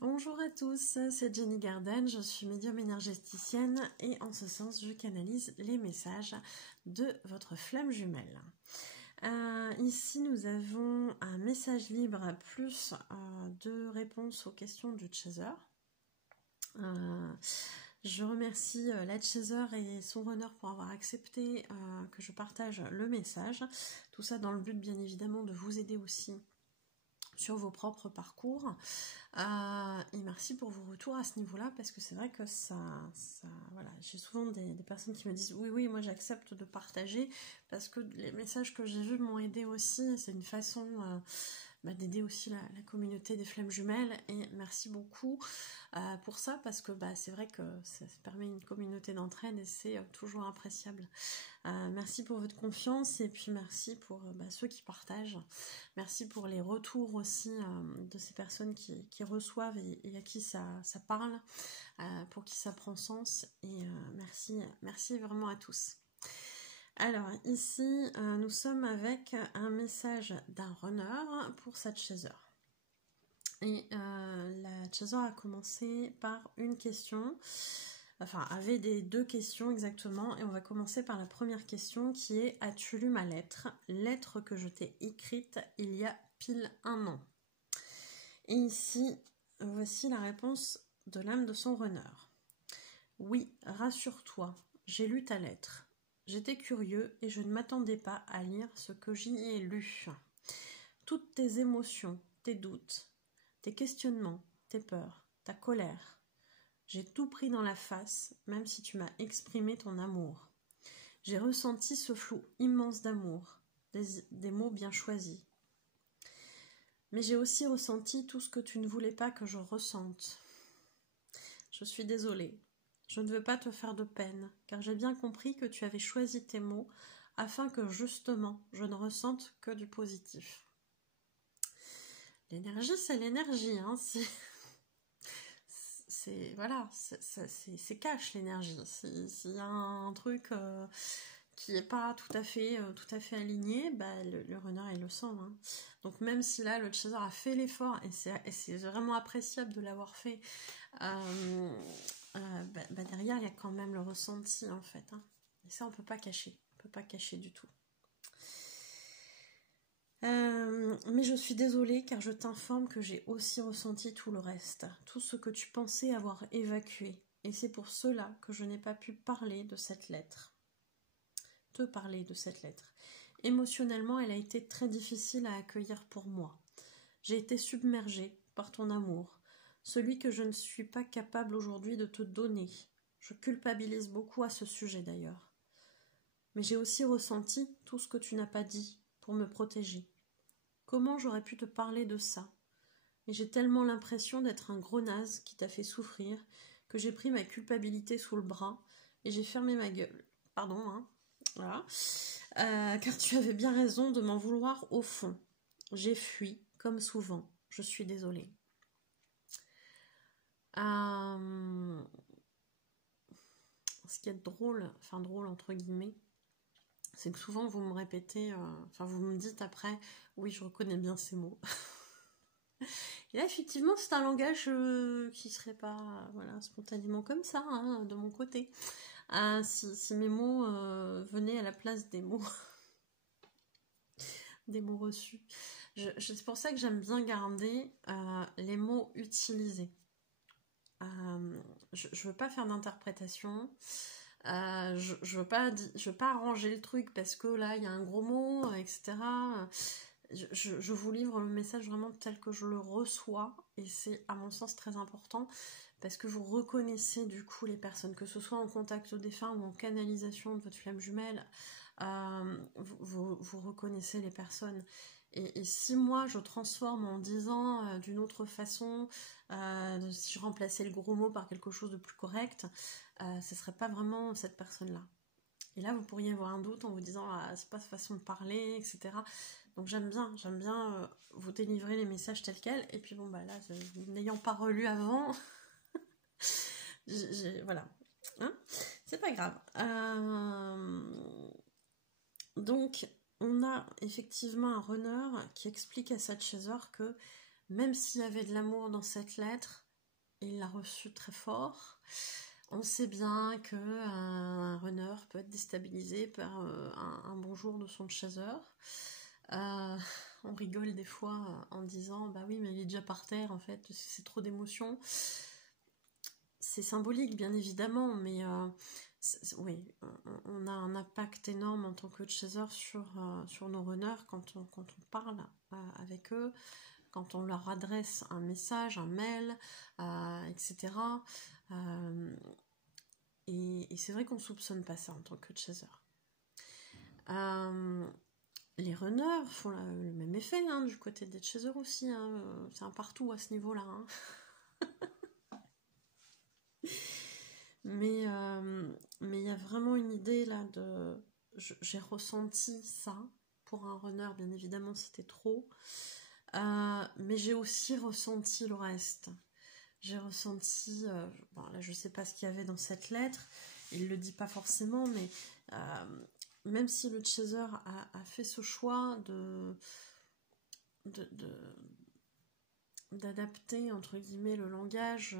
Bonjour à tous, c'est Jenny Garden, je suis médium énergéticienne et en ce sens je canalise les messages de votre flamme jumelle. Ici nous avons un message libre plus de réponses aux questions du chaser. Je remercie la chaser et son runner pour avoir accepté que je partage le message. Tout ça dans le but bien évidemment de vous aider aussi sur vos propres parcours. Et merci pour vos retours à ce niveau-là, parce que c'est vrai que voilà, j'ai souvent des personnes qui me disent oui, moi j'accepte de partager, parce que les messages que j'ai vus m'ont aidé aussi, c'est une façon d'aider aussi la communauté des flammes jumelles, et merci beaucoup pour ça, parce que c'est vrai que ça permet une communauté d'entraide et c'est toujours appréciable. Merci pour votre confiance et puis merci pour ceux qui partagent. Merci pour les retours aussi de ces personnes qui reçoivent et à qui ça parle, pour qui ça prend sens. Et merci vraiment à tous. Alors ici, nous sommes avec un message d'un runner pour cette chaser. Et la chaser a commencé par une question. Enfin, avait deux questions exactement, et on va commencer par la première question qui est: as-tu lu ma lettre? Lettre que je t'ai écrite il y a pile 1 an. Et ici, voici la réponse de l'âme de son runner. Oui, rassure-toi, j'ai lu ta lettre. J'étais curieux et je ne m'attendais pas à lire ce que j'y ai lu. Toutes tes émotions, tes doutes, tes questionnements, tes peurs, ta colère. J'ai tout pris dans la face, même si tu m'as exprimé ton amour. J'ai ressenti ce flou immense d'amour, des mots bien choisis. Mais j'ai aussi ressenti tout ce que tu ne voulais pas que je ressente. Je suis désolée. Je ne veux pas te faire de peine, car j'ai bien compris que tu avais choisi tes mots afin que justement je ne ressente que du positif. L'énergie, c'est l'énergie, hein, c'est cash l'énergie. S'il y a un truc qui n'est pas tout à fait aligné, le runner il le sent. Hein. Donc même si là le chaser a fait l'effort, et c'est vraiment appréciable de l'avoir fait, derrière il y a quand même le ressenti en fait. Hein. Et ça on peut pas cacher du tout. Mais je suis désolée car je t'informe que j'ai aussi ressenti tout le reste, tout ce que tu pensais avoir évacué, et c'est pour cela que je n'ai pas pu te parler de cette lettre. Émotionnellement, elle a été très difficile à accueillir pour moi. J'ai été submergée par ton amour, celui que je ne suis pas capable aujourd'hui de te donner. Je culpabilise beaucoup à ce sujet d'ailleurs. Mais j'ai aussi ressenti tout ce que tu n'as pas dit pour me protéger. Comment j'aurais pu te parler de ça? Mais j'ai tellement l'impression d'être un gros naze qui t'a fait souffrir que j'ai pris ma culpabilité sous le bras et j'ai fermé ma gueule. Pardon, hein. Voilà. Car tu avais bien raison de m'en vouloir au fond. J'ai fui, comme souvent. Je suis désolée. Ce qui est drôle entre guillemets, c'est que souvent vous me répétez, vous me dites après, oui, je reconnais bien ces mots. Et là, effectivement, c'est un langage qui serait pas spontanément comme ça, hein, de mon côté. Si mes mots venaient à la place des mots des mots reçus. C'est pour ça que j'aime bien garder les mots utilisés. Je veux pas faire d'interprétation. Je veux pas arranger le truc parce que là il y a un gros mot, etc. Je vous livre le message vraiment tel que je le reçois, et c'est à mon sens très important parce que vous reconnaissez du coup les personnes, que ce soit en contact défunt ou en canalisation de votre flamme jumelle, vous reconnaissez les personnes. Et si moi je transforme en disant d'une autre façon, si je remplaçais le gros mot par quelque chose de plus correct, ce serait pas vraiment cette personne-là. Et là vous pourriez avoir un doute en vous disant c'est pas cette façon de parler, etc. Donc j'aime bien vous délivrer les messages tels quels. Et puis là, n'ayant pas relu avant, voilà, hein, c'est pas grave. Donc on a effectivement un runner qui explique à cette chaser que même s'il y avait de l'amour dans cette lettre, il l'a reçu très fort. On sait bien qu'un runner peut être déstabilisé par un bonjour de son chaser. On rigole des fois en disant bah oui mais il est déjà par terre en fait, c'est trop d'émotions. C'est symbolique bien évidemment, mais oui, on a un impact énorme en tant que chaser sur nos runners quand on parle avec eux, quand on leur adresse un message, un mail, etc. Et c'est vrai qu'on soupçonne pas ça en tant que chaser. Les runners font le même effet hein, du côté des chasers aussi. Hein. C'est un partout à ce niveau-là. Hein. Mais il y a vraiment une idée là de... J'ai ressenti ça. Pour un runner, bien évidemment, c'était trop. Mais j'ai aussi ressenti le reste. J'ai ressenti... bon, là, je sais pas ce qu'il y avait dans cette lettre. Il le dit pas forcément, mais... même si le chaser a fait ce choix d'adapter entre guillemets le langage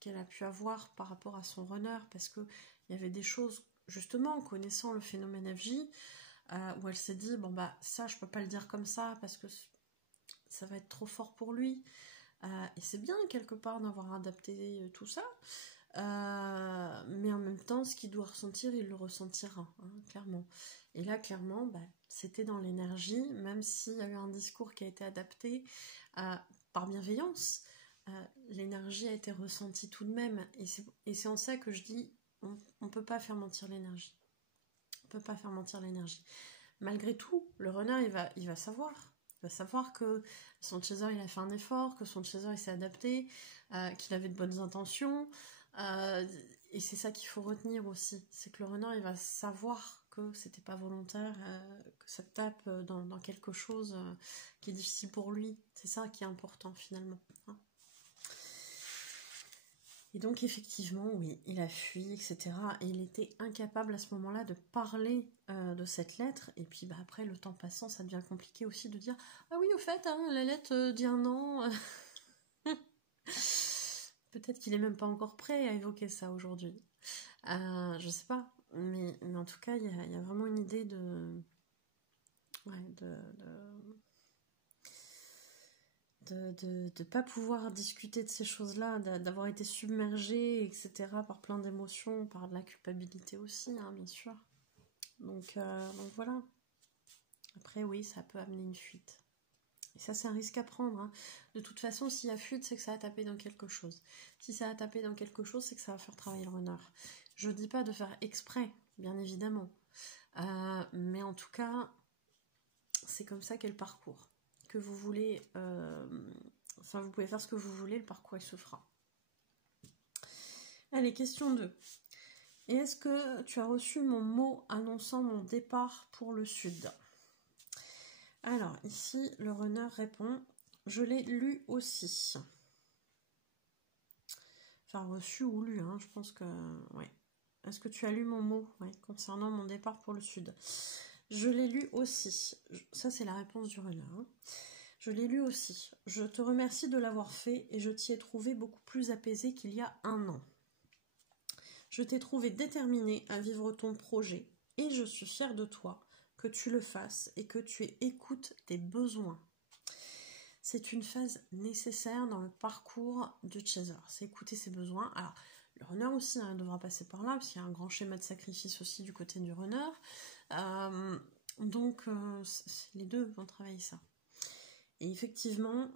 qu'elle a pu avoir par rapport à son runner, parce que il y avait des choses justement connaissant le phénomène FJ où elle s'est dit bon bah ça je peux pas le dire comme ça parce que ça va être trop fort pour lui, et c'est bien quelque part d'avoir adapté tout ça. Mais en même temps, ce qu'il doit ressentir, il le ressentira, hein, clairement. Et là, clairement, bah, c'était dans l'énergie, même s'il y a eu un discours qui a été adapté par bienveillance, l'énergie a été ressentie tout de même. Et c'est en ça que je dis, on ne peut pas faire mentir l'énergie. On peut pas faire mentir l'énergie. Malgré tout, le runner, il va savoir. Il va savoir que son chaser, il a fait un effort, que son chaser, il s'est adapté, qu'il avait de bonnes intentions. Et c'est ça qu'il faut retenir aussi, c'est que le runner il va savoir que c'était pas volontaire, que ça tape dans quelque chose qui est difficile pour lui. C'est ça qui est important finalement. Hein. Et donc effectivement, oui, il a fui, etc. Et il était incapable à ce moment-là de parler de cette lettre. Et puis bah, après, le temps passant, ça devient compliqué aussi de dire « Ah oui, au fait, hein, la lettre dit un an. » Peut-être qu'il est même pas encore prêt à évoquer ça aujourd'hui. Je sais pas, mais en tout cas, il y a vraiment une idée de... Ouais, de pas pouvoir discuter de ces choses-là, d'avoir été submergé, etc., par plein d'émotions, par de la culpabilité aussi, hein, bien sûr. Donc voilà. Après, oui, ça peut amener une fuite. Et ça, c'est un risque à prendre. Hein. De toute façon, s'il y a fuite, c'est que ça a tapé dans quelque chose. Si ça a tapé dans quelque chose, c'est que ça va faire travailler le runner. Je dis pas de faire exprès, bien évidemment. Mais en tout cas, c'est comme ça qu'est le parcours. Que vous voulez... Enfin, vous pouvez faire ce que vous voulez, le parcours, il se fera. Allez, question 2. Et est-ce que tu as reçu mon mot annonçant mon départ pour le sud ? Alors, ici, le runner répond « Je l'ai lu aussi ». Enfin, reçu ou lu, hein, je pense que... Ouais. Est-ce que tu as lu mon mot concernant mon départ pour le sud ? Je l'ai lu aussi. Ça, c'est la réponse du runner. Hein. Je l'ai lu aussi. Je te remercie de l'avoir fait et je t'y ai trouvé beaucoup plus apaisé qu'il y a un an. Je t'ai trouvé déterminé à vivre ton projet et je suis fière de toi, que tu le fasses et que tu écoutes tes besoins. C'est une phase nécessaire dans le parcours du chaser, c'est écouter ses besoins. Alors, le runner aussi devra passer par là, parce qu'il y a un grand schéma de sacrifice aussi du côté du runner. Donc, les deux vont travailler ça. Et effectivement,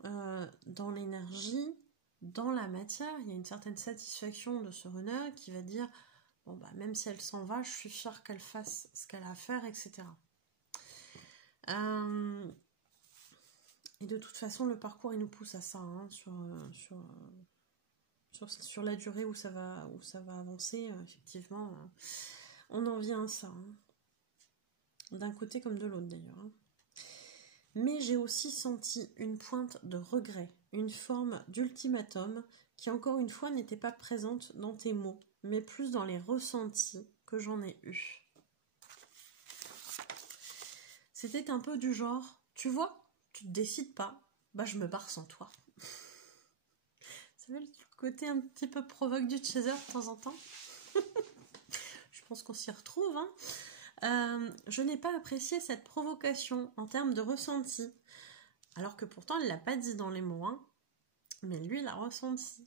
dans l'énergie, dans la matière, il y a une certaine satisfaction de ce runner qui va dire bon, bah, même si elle s'en va, je suis fière qu'elle fasse ce qu'elle a à faire, etc. Et de toute façon, le parcours, il nous pousse à ça, hein, sur la durée où ça va avancer, effectivement, on en vient à ça. Hein. D'un côté comme de l'autre, d'ailleurs. Hein. Mais j'ai aussi senti une pointe de regret, une forme d'ultimatum qui, encore une fois, n'était pas présente dans tes mots, mais plus dans les ressentis que j'en ai eus. C'était un peu du genre, tu vois, tu te décides pas, bah je me barre sans toi. Vous savez, le côté un petit peu provoque du chaser de temps en temps. Je pense qu'on s'y retrouve. Hein. Je n'ai pas apprécié cette provocation en termes de ressenti. Alors que pourtant, elle ne l'a pas dit dans les mots. Hein. Mais lui, il l'a ressenti.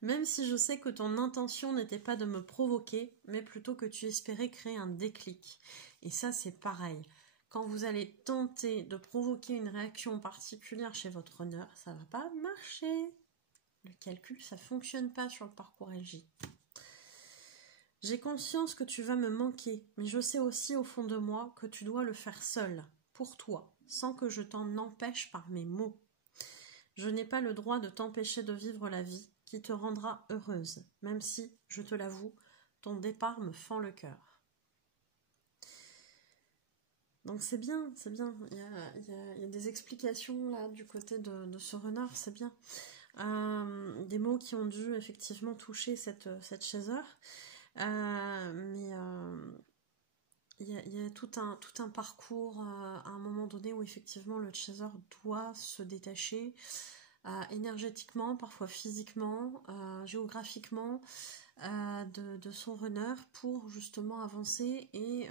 Même si je sais que ton intention n'était pas de me provoquer, mais plutôt que tu espérais créer un déclic. Et ça, c'est pareil. Quand vous allez tenter de provoquer une réaction particulière chez votre honneur, ça ne va pas marcher. Le calcul, ça ne fonctionne pas sur le parcours LJ. J'ai conscience que tu vas me manquer, mais je sais aussi au fond de moi que tu dois le faire seul, pour toi, sans que je t'en empêche par mes mots. Je n'ai pas le droit de t'empêcher de vivre la vie qui te rendra heureuse, même si, je te l'avoue, ton départ me fend le cœur. Donc c'est bien, c'est bien. Il y a des explications là du côté de ce renard, c'est bien. Des mots qui ont dû effectivement toucher cette chaser. Mais il y a tout un parcours à un moment donné où effectivement le chaser doit se détacher énergétiquement, parfois physiquement, géographiquement de son runner pour justement avancer et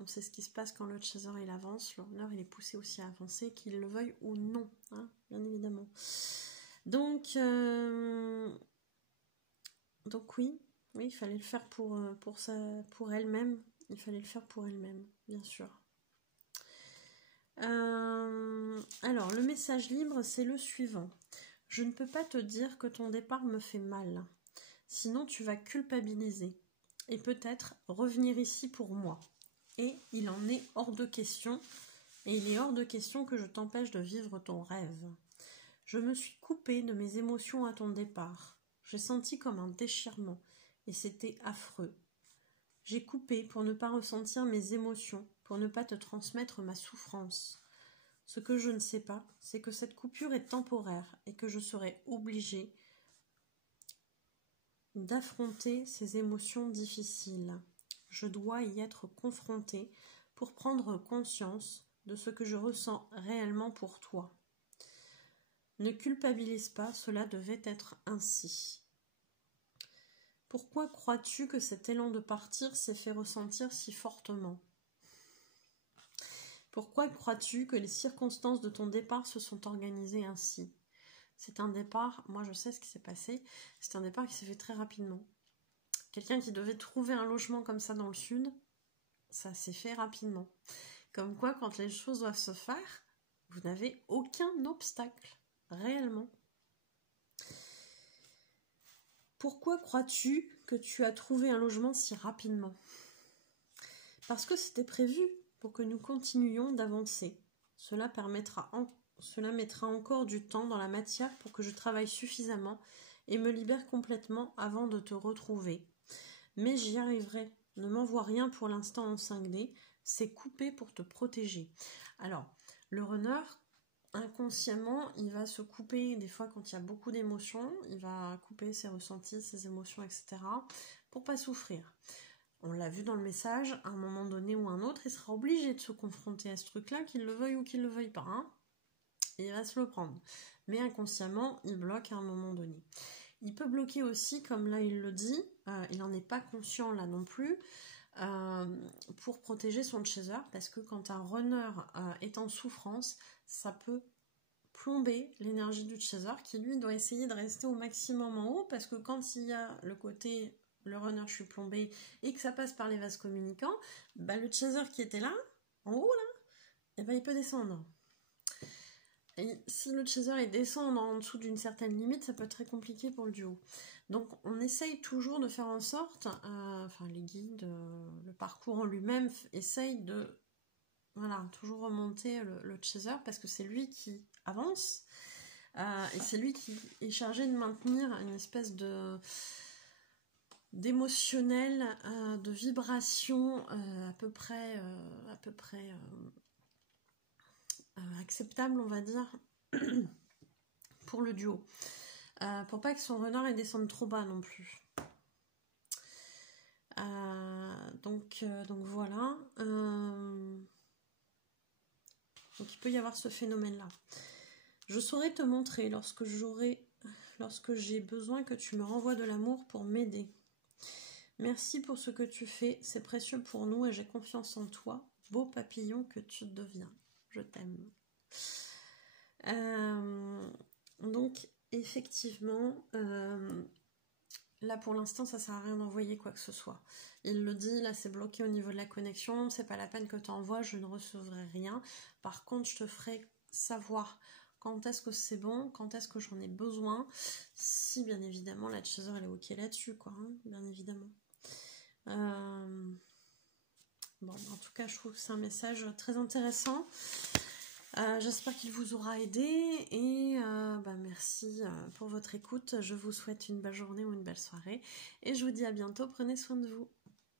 on sait ce qui se passe quand le chaser il avance, le runner il est poussé aussi à avancer, qu'il le veuille ou non, hein, bien évidemment. Donc oui, il fallait le faire pour elle-même. Il fallait le faire pour elle-même, bien sûr. Alors, le message libre, c'est le suivant. Je ne peux pas te dire que ton départ me fait mal. Sinon, tu vas culpabiliser. Et peut-être revenir ici pour moi. Et il en est hors de question. Et il est hors de question que je t'empêche de vivre ton rêve. Je me suis coupée de mes émotions à ton départ. J'ai senti comme un déchirement. Et c'était affreux. J'ai coupé pour ne pas ressentir mes émotions, pour ne pas te transmettre ma souffrance. Ce que je ne sais pas, c'est que cette coupure est temporaire et que je serai obligée d'affronter ces émotions difficiles. Je dois y être confrontée pour prendre conscience de ce que je ressens réellement pour toi. Ne culpabilise pas, cela devait être ainsi. Pourquoi crois-tu que cet élan de partir s'est fait ressentir si fortement ? Pourquoi crois-tu que les circonstances de ton départ se sont organisées ainsi ? C'est un départ, moi je sais ce qui s'est passé, c'est un départ qui s'est fait très rapidement. Quelqu'un qui devait trouver un logement comme ça dans le sud, ça s'est fait rapidement. Comme quoi, quand les choses doivent se faire, vous n'avez aucun obstacle, réellement. Pourquoi crois-tu que tu as trouvé un logement si rapidement ? Parce que c'était prévu pour que nous continuions d'avancer. Cela mettra encore du temps dans la matière pour que je travaille suffisamment et me libère complètement avant de te retrouver. Mais j'y arriverai. Ne m'envoie rien pour l'instant en 5D. C'est coupé pour te protéger. Alors, le runner, inconsciemment, il va se couper des fois quand il y a beaucoup d'émotions. Il va couper ses ressentis, ses émotions, etc. pour pas souffrir. On l'a vu dans le message, à un moment donné ou un autre, il sera obligé de se confronter à ce truc-là, qu'il le veuille ou qu'il le veuille pas. Hein. Et il va se le prendre. Mais inconsciemment, il bloque à un moment donné. Il peut bloquer aussi, comme là il le dit, il n'en est pas conscient là non plus, pour protéger son chaser, parce que quand un runner est en souffrance, ça peut plomber l'énergie du chaser, qui lui doit essayer de rester au maximum en haut, parce que quand il y a le côté le runner je suis plombé et que ça passe par les vases communicants, bah, le chaser qui était là, en haut là, et bah, il peut descendre. Et si le chaser il descend en dessous d'une certaine limite, ça peut être très compliqué pour le duo. Donc on essaye toujours de faire en sorte, les guides, le parcours en lui-même essaye de toujours remonter le chaser parce que c'est lui qui avance et c'est lui qui est chargé de maintenir une espèce d'émotionnel, de vibration à peu près acceptable, on va dire, pour le duo. Pour pas que son runner descende trop bas non plus. Donc voilà. Donc il peut y avoir ce phénomène-là. Je saurai te montrer lorsque j'ai besoin que tu me renvoies de l'amour pour m'aider. Merci pour ce que tu fais, c'est précieux pour nous et j'ai confiance en toi, beau papillon que tu deviens. Je t'aime. Donc, effectivement, là pour l'instant, ça sert à rien d'envoyer quoi que ce soit. Il le dit, là c'est bloqué au niveau de la connexion, c'est pas la peine que tu envoies, je ne recevrai rien. Par contre, je te ferai savoir quand est-ce que c'est bon, quand est-ce que j'en ai besoin, si bien évidemment la Chaser elle est ok là-dessus, quoi, hein, bien évidemment. Bon, en tout cas, je trouve que c'est un message très intéressant. J'espère qu'il vous aura aidé et merci pour votre écoute. Je vous souhaite une belle journée ou une belle soirée et je vous dis à bientôt. Prenez soin de vous.